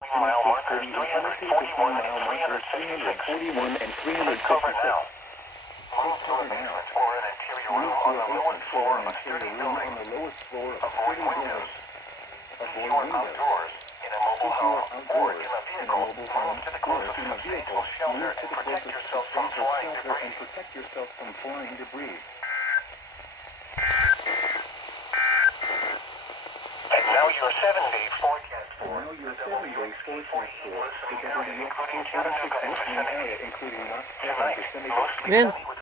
Mile markers 341 and 341 and 356. Cover now. Move to a basement or an interior room on the lowest floor of a sturdy building. Avoid windows. If you are outdoors in a mobile home or in a vehicle, move to the closest substantial shelter and protect yourself from flying debris. And now your 7-day forecast for the WXT-40 listening area, including Chattanooga and vicinity. Tonight, mostly sunny with